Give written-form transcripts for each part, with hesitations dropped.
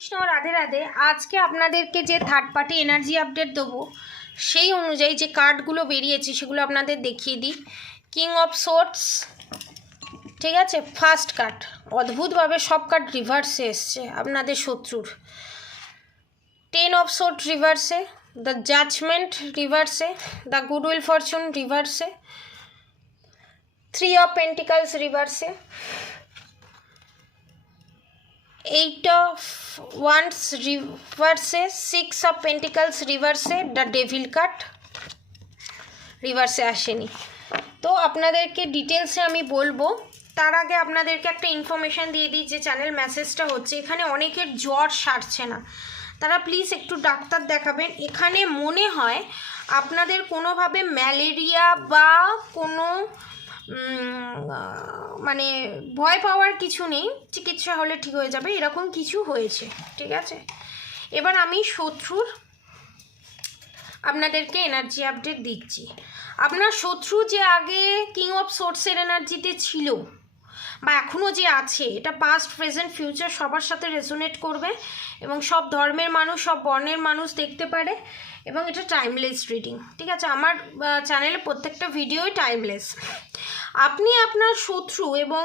কৃষ্ণ রাধে রাধে। আজকে আপনাদেরকে যে থার্ড পার্টি এনার্জি আপডেট দেবো সেই অনুযায়ী যে কার্ডগুলো বেরিয়েছে সেগুলো আপনাদের দেখিয়ে দিই। কিং অফ সোর্ডস, ঠিক আছে, ফার্স্ট কার্ড। অদ্ভুতভাবে সব কার্ড রিভার্সে এসছে আপনাদের শত্রুর। 10 অফ সোর্ড রিভার্সে, দ্য জাজমেন্ট রিভার্সে, দ্য গুডউইল ফরচুন রিভার্সে, 3 অফ পেন্টিকলস রিভার্সে, 8 of wands reverse, 6 of pentacles reverse, the devil card reverse আসেনি। তো আপনাদেরকে ডিটেলসে আমি বলবো, তার আগে আপনাদেরকে একটা ইনফরমেশান দিয়ে দিই যে চ্যানেল মেসেজটা হচ্ছে। এখানে অনেকের জ্বর সারছে না, তারা প্লিজ একটু ডাক্তার দেখাবেন। এখানে মনে হয় আপনাদের কোনোভাবে ম্যালেরিয়া বা কোনো মানে ভয় পাওয়ার কিছু নেই, চিকিৎসা হলে ঠিক হয়ে যাবে, এরকম কিছু হয়েছে, ঠিক আছে। এবার আমি শত্রুর আপনাদেরকে এনার্জি আপডেট দিচ্ছি। আপনার শত্রু যে আগে কিং অফ সোর্সের এনার্জিতে ছিল বা এখনও যে আছে, এটা পাস্ট প্রেজেন্ট ফিউচার সবার সাথে রেজোনেট করবে এবং সব ধর্মের মানুষ, সব বর্ণের মানুষ দেখতে পারে এবং এটা টাইমলেস রিডিং, ঠিক আছে। আমার চ্যানেলে প্রত্যেকটা ভিডিওই টাইমলেস। আপনি আপনার শত্রু এবং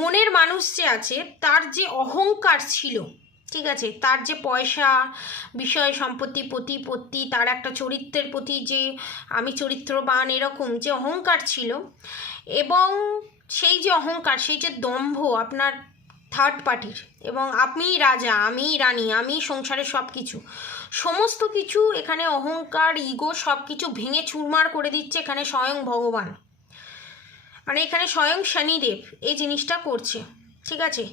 মনের মানুষ যে আছে তার যে অহংকার ছিল, ঠিক আছে, তার যে পয়সা, বিষয়, সম্পত্তি, প্রতিপত্তি, তার একটা চরিত্রের প্রতি যে আমি চরিত্রবান এরকম যে অহংকার ছিল, এবং সেই যে অহংকার, সেই যে দম্ভ আপনার থার্ড পার্টির, এবং আমিই রাজা, আমিই রানী, আমি সংসারের সব কিছু, সমস্ত কিছু এখানে অহংকার, ইগো সব কিছু ভেঙে চুরমার করে দিচ্ছে এখানে স্বয়ং ভগবান, মানে এখানে স্বয়ং শনিদেব এই জিনিসটা করছে, ঠিক আছে।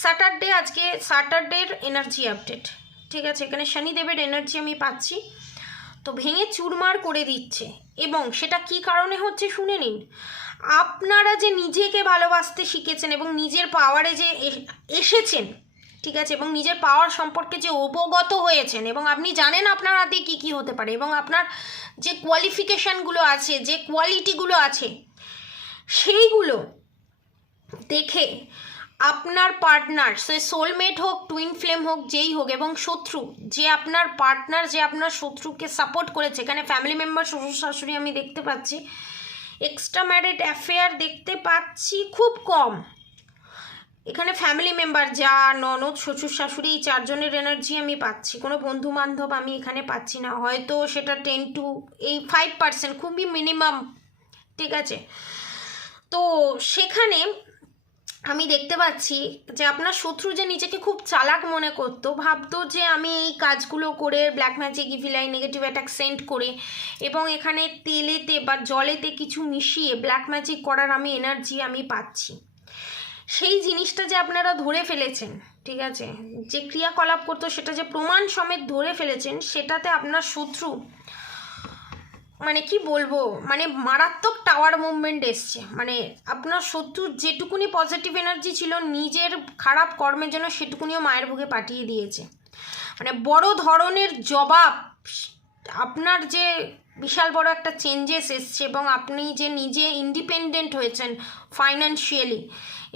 স্যাটারডে, আজকে স্যাটারডের এনার্জি আপডেট, ঠিক আছে। এখানে শনিদেবের এনার্জি আমি পাচ্ছি, তো ভেঙে চুরমার করে দিচ্ছে। এবং সেটা কি কারণে হচ্ছে শুনে নিন। আপনারা যে নিজেকে ভালোবাসতে শিখেছেন এবং নিজের পাওয়ারে যে এসেছেন, ঠিক আছে, এবং নিজের পাওয়ার সম্পর্কে যে অবগত হয়েছেন, এবং আপনি জানেন আপনার হাতে কী কী হতে পারে, এবং আপনার যে কোয়ালিফিকেশানগুলো আছে, যে কোয়ালিটিগুলো আছে, সেইগুলো দেখে আপনার পার্টনার, সে সোলমেট হোক, টুইন ফ্লেম হোক, যেই হোক, এবং শত্রু যে আপনার পার্টনার, যে আপনার শত্রুকে সাপোর্ট করেছে, এখানে ফ্যামিলি মেম্বার, শ্বশুর শাশুড়ি আমি দেখতে পাচ্ছি, এক্সট্রা ম্যারিড অ্যাফেয়ার দেখতে পাচ্ছি খুব কম। এখানে ফ্যামিলি মেম্বার, যা, ননদ, শ্বশুর শাশুড়ি, এই চারজনের এনার্জি আমি পাচ্ছি। কোনো বন্ধু বান্ধব আমি এখানে পাচ্ছি না, হয়তো সেটা 10 to 5%, খুবই মিনিমাম, ঠিক আছে। তো সেখানে আমি দেখতে পাচ্ছি যে আপনার শত্রু যে নিজেকে খুব চালাক মনে করতো, ভাবতো যে আমি এই কাজগুলো করে black magic, evil I, negative attack send করে, এবং এখানে তেলেতে বা জলেতে কিছু মিশিয়ে ব্ল্যাক ম্যাজিক করার আমি এনার্জি আমি পাচ্ছি। সেই জিনিসটা যে আপনারা ধরে ফেলেছেন, ঠিক আছে, যে ক্রিয়াকলাপ করতো সেটা যে প্রমাণ সমেত ধরে ফেলেছেন, সেটাতে আপনার শত্রু মানে কি বলবো, মানে মারাত্মক টাওয়ার মুভমেন্ট এসছে। মানে আপনার শত্রুর যেটুকুনি পজিটিভ এনার্জি ছিল নিজের খারাপ কর্মের জন্য, সেটুকুনিও মায়ের বুকে পাঠিয়ে দিয়েছে। মানে বড় ধরনের জবাব, আপনার যে বিশাল বড় একটা চেঞ্জেস এসছে, এবং আপনি যে নিজে ইন্ডিপেন্ডেন্ট হয়েছেন ফাইন্যান্সিয়ালি,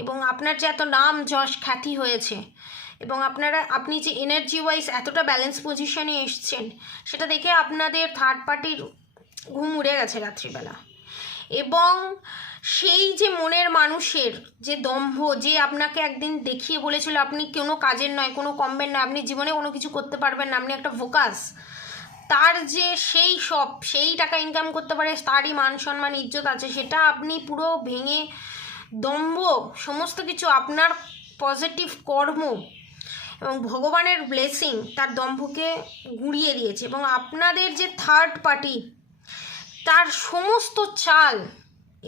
এবং আপনার যে এত নাম যশ খ্যাতি হয়েছে, এবং আপনি যে এনার্জি ওয়াইজ এতটা ব্যালেন্স পজিশনে এসছেন, সেটা দেখে আপনাদের থার্ড পার্টির ঘুম উড়ে গেছে রাত্রিবেলা। এবং সেই যে মনের মানুষের যে দম্ভ, যে আপনাকে একদিন দেখিয়ে বলেছিল আপনি কোনো কাজের নয়, কোনো কমবেন না, আপনি জীবনে কোনো কিছু করতে পারবেন না, আপনি একটা ভোকাস, তার যে সেই টাকা ইনকাম করতে পারে, তারই মান সম্মান ইজ্জত আছে, সেটা আপনি পুরো ভেঙে দম্ভ সমস্ত কিছু, আপনার পজিটিভ কর্ম এবং ভগবানের ব্লেসিং তার দম্ভকে গুঁড়িয়ে দিয়েছে। এবং আপনাদের যে থার্ড পার্টি, তার সমস্ত চাল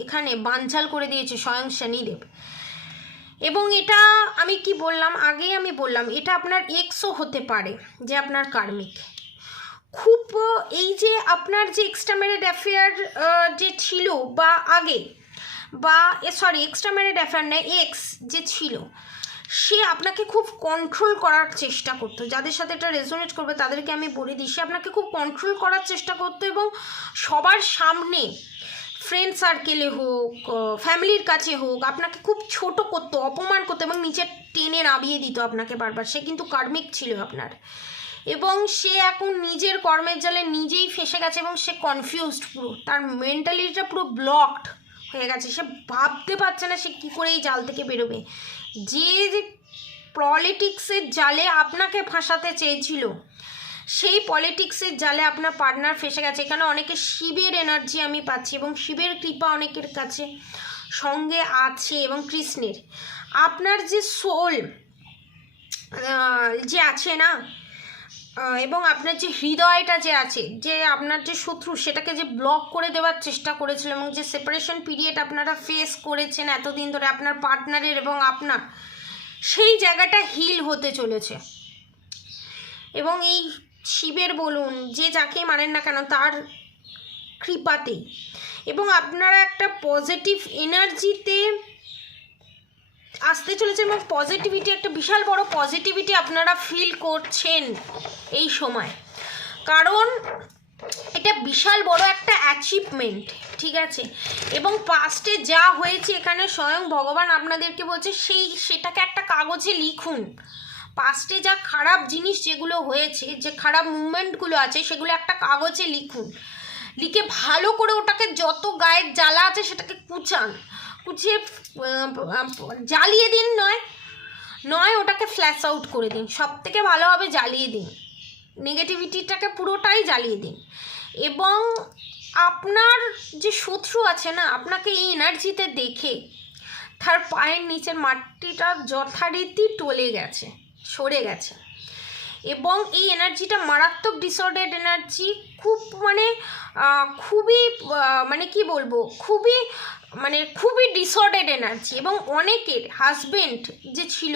এখানে বানচাল করে দিয়েছে স্বয়ং শনিদেব। এবং এটা আমি কি বললাম, আগেই আমি বললাম, এটা আপনার এক্সও হতে পারে, যে আপনার কার্মিক খুব, এই যে আপনার যে এক্সট্রা ম্যারিড অ্যাফেয়ার যে ছিল বা আগে, বা এক্সট্রা ম্যারিড অ্যাফেয়ার নয়, এক্স যে ছিল, সে আপনাকে খুব কন্ট্রোল করার চেষ্টা করতো। যাদের সাথে এটা রেজোনেট করবে তাদেরকে আমি বলে দিই, সে আপনাকে খুব কন্ট্রোল করার চেষ্টা করতো, এবং সবার সামনে ফ্রেন্ড সার্কেলে হোক, ফ্যামিলির কাছে হোক, আপনাকে খুব ছোট করতো, অপমান করতো এবং নিচে টেনে নামিয়ে দিত আপনাকে বারবার। সে কিন্তু কার্মিক ছিল আপনার, এবং সে এখন নিজের কর্মের জালে নিজেই ফেঁসে গেছে এবং সে কনফিউজড, পুরো তার মেন্টালিটিটা পুরো ব্লকড হয়ে গেছে। সে ভাবতে পারছে না সে কী করে এই জাল থেকে বেরোবে। যে পলিটিক্সের জালে আপনাকে ফাঁসাতে চেয়েছিল, সেই পলিটিক্সের জালে আপনার পার্টনার ফেসে গেছে। এখানে অনেকে শিবের এনার্জি আমি পাচ্ছি এবং শিবের কৃপা অনেকের কাছে সঙ্গে আছে, এবং কৃষ্ণের। আপনার যে সোল যে আছে না, এবং আপনার যে হৃদয়টা যে আছে, যে আপনার যে শত্রু সেটাকে যে ব্লক করে দেওয়ার চেষ্টা করেছিল, এবং যে সেপারেশন পিরিয়ড আপনারা ফেস করেছেন এতদিন ধরে আপনার পার্টনারের এবং আপনার, সেই জায়গাটা হিল হতে চলেছে। এবং এই শিবের বলুন, যে যাকে মানেন না কেন, তার কৃপাতেই, এবং আপনারা একটা পজিটিভ এনার্জিতে আসতে চলেছে, এবং পজিটিভিটি, একটা বিশাল বড় পজিটিভিটি আপনারা ফিল করছেন এই সময়। কারণ এটা বিশাল বড় একটা অ্যাচিভমেন্ট, ঠিক আছে। এবং পাস্টে যা হয়েছে, এখানে স্বয়ং ভগবান আপনাদেরকে বলছে সেটাকে একটা কাগজে লিখুন। পাস্টে যা খারাপ জিনিস যেগুলো হয়েছে, যে খারাপ মুভমেন্টগুলো আছে, সেগুলো একটা কাগজে লিখুন। লিখে ভালো করে ওটাকে, যত গায়ের জ্বালা আছে সেটাকে কুচিয়ে জ্বালিয়ে দিন, নয় ওটাকে ফ্ল্যাশ আউট করে দিন। সব থেকে ভালো হবে জ্বালিয়ে দিন, নেগেটিভিটিটাকে পুরোটাই জ্বালিয়ে দিন। এবং আপনার যে শত্রু আছে না, আপনাকে এই এনার্জিতে দেখে তার পায়ের নিচের মাটিটা যথারীতি টলে গেছে, সরে গেছে। এবং এই এনার্জিটা মারাত্মক ডিসঅর্ডার্ড এনার্জি, খুবই ডিসঅর্ডার্ড এনার্জি। এবং অনেকের হাজবেন্ড যে ছিল,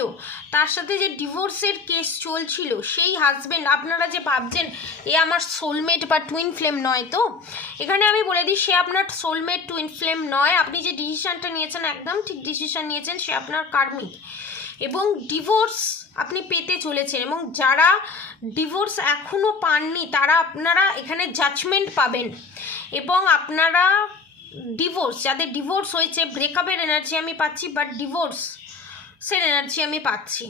তার সাথে যে ডিভোর্সের কেস চলছিল, সেই হাজবেন্ড, আপনারা যে ভাবছেন এ আমার সোলমেট বা টুইন ফ্লেম নয়, তো এখানে আমি বলে দিই, সে আপনার সোলমেট টুইন ফ্লেম নয়। আপনি যে ডিসিশনটা নিয়েছেন, একদম ঠিক ডিসিশন নিয়েছেন, সে আপনার কার্মিক। এবং ডিভোর্স আপনি পেতে চলেছেন, এবং যারা ডিভোর্স এখনও পাননি আপনারা এখানে জাজমেন্ট পাবেন। এবং আপনারা যাদের ডিভোর্স হয়েছে, ব্রেকআপের এনার্জি আমি পাচ্ছি, বাট ডিভোর্সের এনার্জি আমি পাচ্ছি।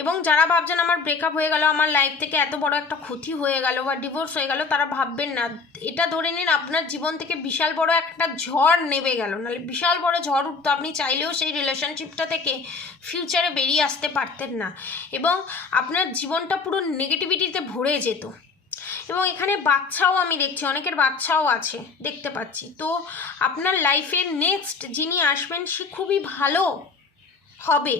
এবং যারা ভাবছেন আমার ব্রেকআপ হয়ে গেল, আমার লাইফ থেকে এত বড় একটা ক্ষতি হয়ে গেল বা ডিভোর্স হয়ে গেল, তারা ভাববেন না। এটা ধরে নিন আপনার জীবন থেকে বিশাল বড় একটা ঝড় নেমে গেল, নাহলে বিশাল বড় ঝড় উঠতো, আপনি চাইলেও সেই রিলেশনশিপটা থেকে ফিউচারে বেরিয়ে আসতে পারতেন না, এবং আপনার জীবনটা পুরো নেগেটিভিটিতে ভরে যেত। এবং এখানে বাচ্চাও আমি দেখছি, অনেকের বাচ্চাও আছে দেখতে পাচ্ছি। তো আপনার লাইফের নেক্সট যিনি আসবেন, সে খুবই ভালো হবে।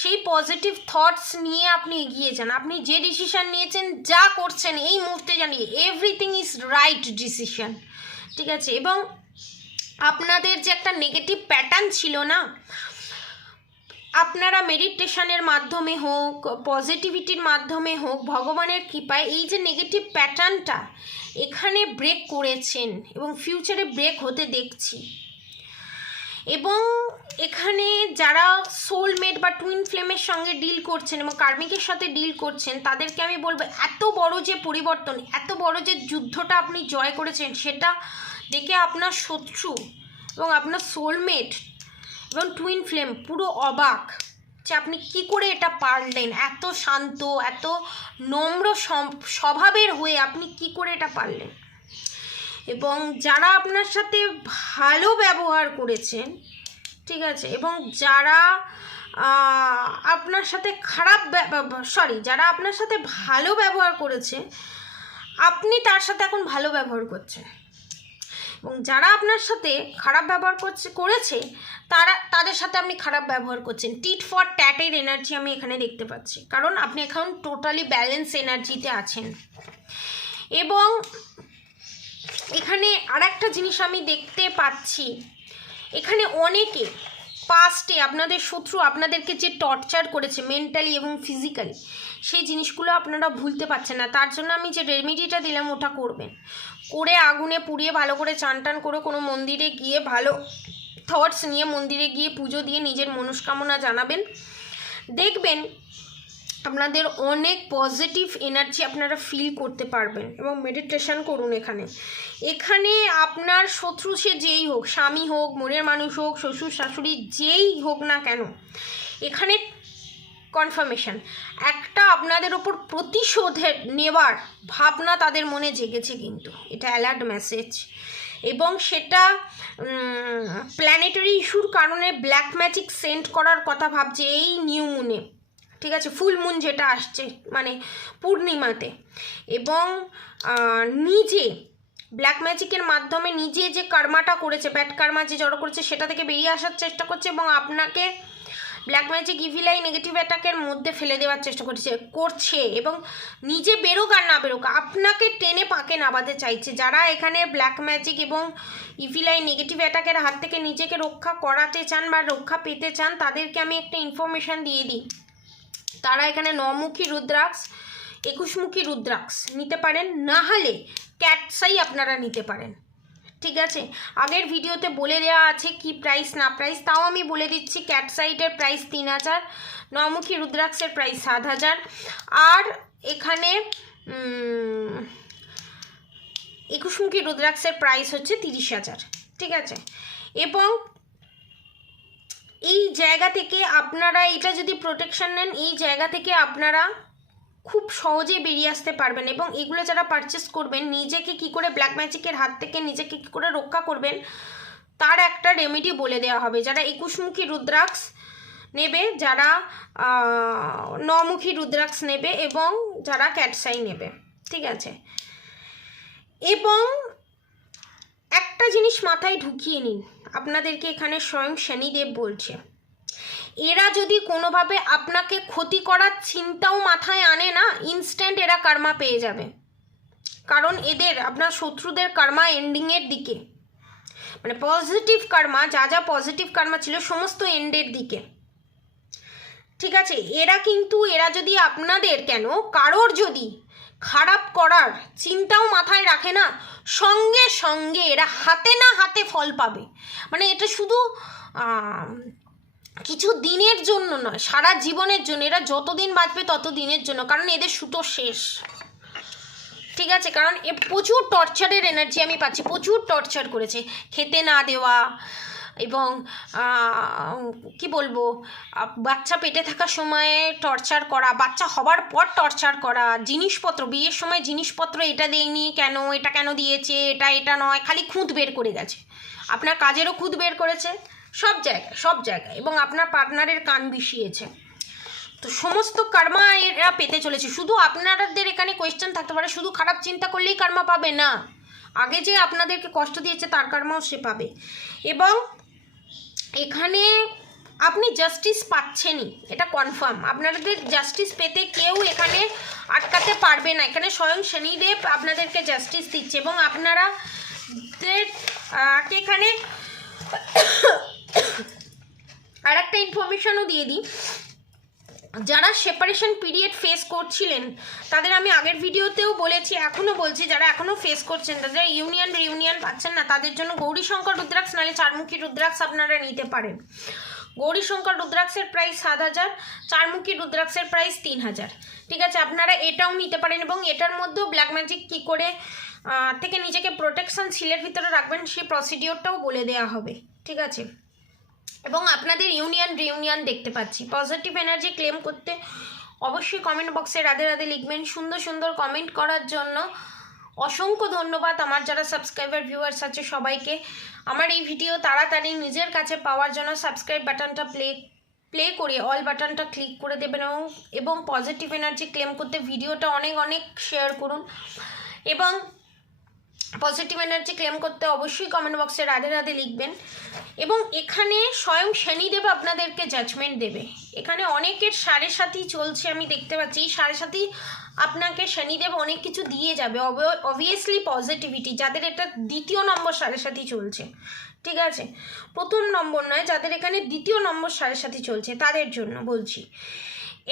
সেই পজিটিভ থটস নিয়ে আপনি এগিয়ে যান। আপনি যে ডিসিশন নিয়েছেন, যা করছেন এই মুহূর্তে, জানিয়ে এভরিথিং ইজ রাইট ডিসিশন, ঠিক আছে। এবং আপনাদের যে একটা নেগেটিভ প্যাটার্ন ছিল না, আপনারা মেডিটেশনের মাধ্যমে হোক, পজিটিভিটির মাধ্যমে হোক, ভগবানের কৃপায় এই যে নেগেটিভ প্যাটার্নটা এখানে ব্রেক করেছেন, এবং ফিউচারে ব্রেক হতে দেখছি। এবং এখানে যারা সোলমেট বা টুইন ফ্লেমের সঙ্গে ডিল করছেন এবং কার্মিকের সাথে ডিল করছেন, তাদেরকে আমি বলবো, এত বড় যে পরিবর্তন, এত বড় যে যুদ্ধটা আপনি জয় করেছেন, সেটা দেখে আপনার শত্রু এবং আপনার সোলমেট এবং টুইন ফ্লেম পুরো অবাক যে আপনি কি করে এটা পারলেন। এত শান্ত, এত নম্র স্বভাবের হয়ে আপনি কি করে এটা পারলেন। এবং যারা আপনার সাথে ভালো ব্যবহার করেছেন, ঠিক আছে, এবং যারা আপনার সাথে যারা আপনার সাথে ভালো ব্যবহার করেছে, আপনি তার সাথে এখন ভালো ব্যবহার করছেন। এবং যারা আপনার সাথে খারাপ ব্যবহার করেছে তাদের সাথে আপনি খারাপ ব্যবহার করছেন। টিট ফর ট্যাটের এনার্জি আমি এখানে দেখতে পাচ্ছি, কারণ আপনি এখন টোটালি ব্যালেন্স এনার্জিতে আছেন। এবং এখানে আর একটা জিনিস আমি দেখতে পাচ্ছি, এখানে অনেকে পাস্টে আপনাদের শত্রু আপনাদেরকে যে টর্চার করেছে মেন্টালি এবং ফিজিক্যালি, সেই জিনিসগুলো আপনারা ভুলতে পারছেন না। তার জন্য আমি যে রেমেডিটা দিলাম ওটা করবেন, করে আগুনে পুড়িয়ে ভালো করে চান টান করে কোনো মন্দিরে গিয়ে ভালো থটস নিয়ে মন্দিরে গিয়ে পুজো দিয়ে নিজের মনস্কামনা জানাবেন। দেখবেন আপনাদের অনেক পজিটিভ এনার্জি আপনারা ফিল করতে পারবেন এবং মেডিটেশন করুন। এখানে আপনার শত্রু সে যেই হোক, স্বামী হোক, মনের মানুষ হোক, শ্বশুর শাশুড়ি যেই হোক না কেন, এখানে কনফার্মেশন একটা আপনাদের ওপর প্রতিশোধের নেওয়ার ভাবনা তাদের মনে জেগেছে, কিন্তু এটা অ্যালার্ট মেসেজ। এবং সেটা প্ল্যানেটারি ইস্যুর কারণে ব্ল্যাক ম্যাজিক সেন্ড করার কথা ভাবছে এই নিউ মুনে, ঠিক আছে, ফুল মুন যেটা আসছে মানে পূর্ণিমাতে। এবং নিজে ব্ল্যাক ম্যাজিকের মাধ্যমে নিজে যে কার্মাটা করেছে, ব্যাড কার্মা যে জড়ো করেছে, সেটা থেকে বেরিয়ে আসার চেষ্টা করছে এবং আপনাকে black magic evil I negative অ্যাটাকের মধ্যে ফেলে দেওয়ার চেষ্টা করছে এবং নিজে বেরোক আর না বেরোক আপনাকে টেনে পাকে নামাতে চাইছে। যারা এখানে ব্ল্যাক ম্যাজিক এবং ইভিল আই নেগেটিভ অ্যাটাকের হাত থেকে নিজেকে রক্ষা করাতে চান বা রক্ষা পেতে চান, তাদেরকে আমি একটা ইনফরমেশান দিয়ে দিই। তারা এখানে 9মুখী রুদ্রাক্ষ, 21মুখী রুদ্রাক্ষ নিতে পারেন, না হলে ক্যাটসাই আপনারা নিতে পারেন, ঠিক আছে। আগের ভিডিওতে বলে দেওয়া আছে কি প্রাইস না প্রাইস, তাও আমি বলে দিচ্ছি। ক্যাটসাইটের প্রাইস 3000, 9মুখী রুদ্রাক্ষের প্রাইস 7000, আর এখানে 21মুখী রুদ্রাক্ষের প্রাইস হচ্ছে 30,000, ঠিক আছে। এবং এই জায়গা থেকে আপনারা এটা যদি প্রোটেকশন নেন, এই জায়গা থেকে আপনারা খুব সহজেই বেরিয়ে আসতে পারবেন। এবং এগুলো যারা পারচেস করবেন, নিজেকে কি করে ব্ল্যাক ম্যাজিকের হাত থেকে নিজেকে কী করে রক্ষা করবেন তার একটা রেমেডি বলে দেওয়া হবে। যারা 21মুখী রুদ্রাক্ষ নেবে, যারা 9মুখী রুদ্রাক্ষ নেবে এবং যারা ক্যাটসাই নেবে, ঠিক আছে। এবং একটা জিনিস মাথায় ঢুকিয়ে নিন, আপনাদেরকে এখানে স্বয়ং শনিদেব বলছে, এরা যদি কোনোভাবে আপনাকে ক্ষতি করার চিন্তাও মাথায় আনে না, ইনস্ট্যান্ট এরা কার্মা পেয়ে যাবে। কারণ এদের আপনার শত্রুদের কার্মা এন্ডিংয়ের দিকে, মানে পজিটিভ কার্মা, যা যা পজিটিভ কার্মা ছিল সমস্ত এন্ডের দিকে, ঠিক আছে। এরা যদি আপনাদের কেন কারোর যদি খারাপ করার চিন্তাও মাথায় রাখে না, সঙ্গে সঙ্গে এরা হাতে না হাতে ফল পাবে। মানে এটা শুধু কিছু দিনের জন্য নয়, সারা জীবনের জন্য। এরা যতদিন বাঁচবে তত দিনের জন্য, কারণ এদের সুতো শেষ, ঠিক আছে। কারণ প্রচুর টর্চারের এনার্জি আমি পাচ্ছি, প্রচুর টর্চার করেছে, খেতে না দেওয়া এবং কি বলবো, বাচ্চা পেটে থাকার সময়ে টর্চার করা, বাচ্চা হবার পর টর্চার করা, জিনিসপত্র বিয়ের সময় জিনিসপত্র এটা দেয়নি কেন, এটা কেন দিয়েছে, এটা নয়, খালি খুঁত বের করে গেছে। আপনার কাজেরও খুঁত বের করেছে, সব জায়গায় এবং আপনার পার্টনারের কান বিষিয়েছে। তো সমস্ত কার্মা এরা পেতে চলেছে। শুধু আপনাদের এখানে কোয়েশ্চেন থাকতে পারে, শুধু খারাপ চিন্তা করলেই কার্মা পাবে না, আগে যে আপনাদেরকে কষ্ট দিয়েছে তার কার্মাও সে পাবে। এবং এখানে আপনি জাস্টিস পাচ্ছেনই, এটা কনফার্ম। আপনাদের জাস্টিস পেতে কেউ এখানে আটকাতে পারবে না। এখানে স্বয়ং শনিদেব আপনাদেরকে জাস্টিস দিচ্ছে। এবং আপনারা এখানে আর একটা ইনফরমেশনও দিয়ে দিই, যারা সেপারেশন পিরিয়ড ফেস করছিলেন তাদের আমি আগের ভিডিওতেও বলেছি, এখনও বলছি, যারা এখনও ফেস করছেন, যারা রিউনিয়ন পাচ্ছেন না, তাদের জন্য গৌরীশঙ্কর রুদ্রাক্ষ নাহলে 4মুখী রুদ্রাক্ষ আপনারা নিতে পারেন। গৌরীশঙ্কর রুদ্রাক্ষের প্রাইস 7000, 4মুখী রুদ্রাক্ষের প্রাইস 3000, ঠিক আছে। আপনারা এটাও নিতে পারেন এবং এটার মধ্যেও ব্ল্যাক ম্যাজিক কী করে থেকে নিজেকে প্রোটেকশন সিলের ভিতরে রাখবেন সেই প্রসিডিওরটাও বলে দেওয়া হবে, ঠিক আছে। এবং আপনাদের রিউনিয়ন দেখতে পাচ্ছি। পজিটিভ এনার্জি ক্লেম করতে অবশ্যই কমেন্ট বক্সে রাধে রাধে লিখবেন। সুন্দর সুন্দর কমেন্ট করার জন্য অসংখ্য ধন্যবাদ। আমার যারা সাবস্ক্রাইবার ভিউয়ার্স আছে সবাইকে। আমার এই ভিডিও তাড়াতাড়ি নিজের কাছে পাওয়ার জন্য সাবস্ক্রাইব বাটনটা প্লে করে অল বাটনটা ক্লিক করে দেবেন এবং পজিটিভ এনার্জি ক্লেম করতে ভিডিওটা অনেক শেয়ার করুন। এবং পজিটিভ এনার্জি ক্লেম করতে অবশ্যই কমেন্ট বক্সে রাধে রাধে লিখবেন। এবং এখানে স্বয়ং শনিদেব আপনাদেরকে জাজমেন্ট দেবে। এখানে অনেকের 7.5 চলছে, আমি দেখতে পাচ্ছি। 7.5 আপনাকে শনিদেব অনেক কিছু দিয়ে যাবে, অবভিয়াসলি পজিটিভিটি। যাদের এটা 2য় নম্বর 7.5 চলছে, ঠিক আছে, 1ম নম্বর নয়, যাদের এখানে 2য় নম্বর 7.5 চলছে তাদের জন্য বলছি।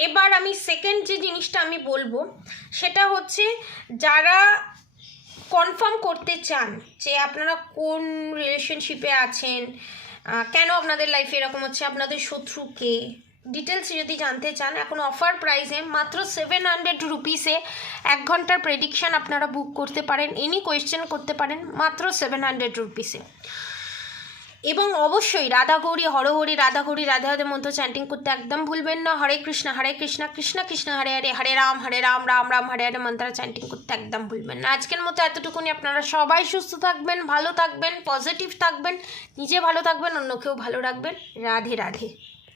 এবার আমি সেকেন্ড যে জিনিসটা আমি বলবো সেটা হচ্ছে, যারা কনফার্ম করতে চান যে আপনারা কোন রিলেশনশিপে আছেন, কেন আপনাদের লাইফে এরকম হচ্ছে, আপনাদের শত্রুকে ডিটেলস যদি জানতে চান এখন অফার প্রাইসে মাত্র 700 রুপিসে 1 ঘন্টার প্রেডিকশান আপনারা বুক করতে পারেন, এনি কোয়েশ্চেন করতে পারেন মাত্র 700 রুপিসে। এবং অবশ্যই রাধা গৌরী হরহরি রাধা গৌরী রাধে রাধে মন্ত্র চ্যান্টিং করতে একদম ভুলবেন না। হরে কৃষ্ণ কৃষ্ণ কৃষ্ণ হরে হরে হরে রাম রাম রাম হরে হরে মন্ত্র চ্যান্টিং করতে একদম ভুলবেন না। আজকের মতো এতটুকুনি। আপনারা সবাই সুস্থ থাকবেন, ভালো থাকবেন, পজিটিভ থাকবেন, নিজে ভালো থাকবেন, অন্যকেও ভালো রাখবেন। রাধে রাধে।